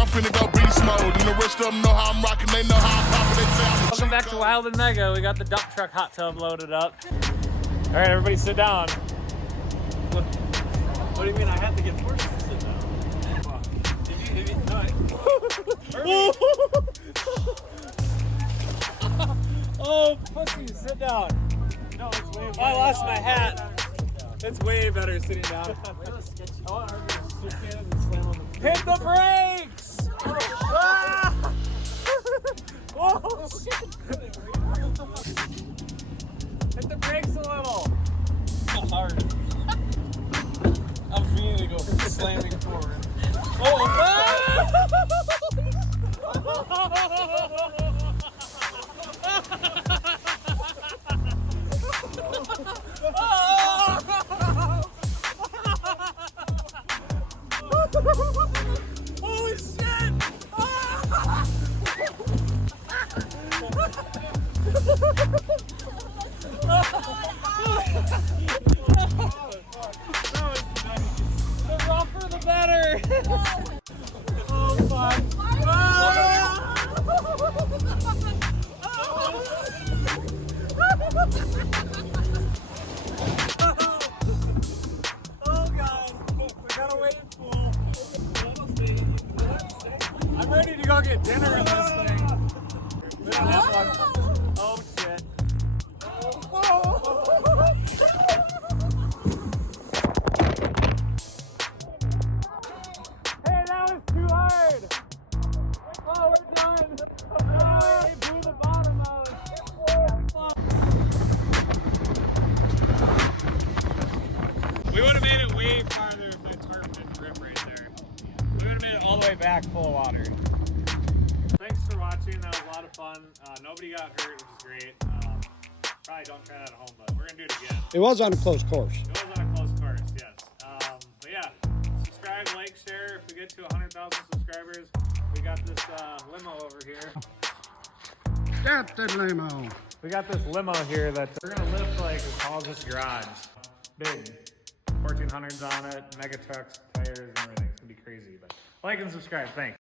I'm finna go beast mode. And the rest of them know how I'm rocking, they know how I'm popping. They say I'm a Welcome back to Wild and Mega. We got the dump truck hot tub loaded up. All right, everybody sit down. What do you mean I had to get forced to sit down? Oh, pussy, sit down. No, it's way better. Oh, I lost my hat. It's way better sitting down. I want her to stick in and slam on the Hit the brakes! Ah! Oh, shit. Hit the brakes a little. hard. I'm feeling to go slamming forward. Holy shit! The rougher the better. Oh fuck. Oh god. We gotta wait in pool. I'm ready to go get dinner in this thing. We don't have one. Oh shit. Hey, that was too hard. Oh, we're done. Oh, he blew the bottom out. We would have made it way farther if the tarp didn't rip right there. We would have made it all the way back full of water. Thanks for watching. That was a lot of fun. Nobody got hurt, which is great. Probably don't try that at home, but we're going to do it again. It was on a close course. It was on a close course, yes. But yeah, subscribe, like, share. If we get to 100,000 subscribers, we got this limo over here. Captain Limo. We got this limo here that we're going to lift like as tall as this garage. Big. 1400s on it, mega trucks, tires, and everything. It's going to be crazy. But like and subscribe. Thanks.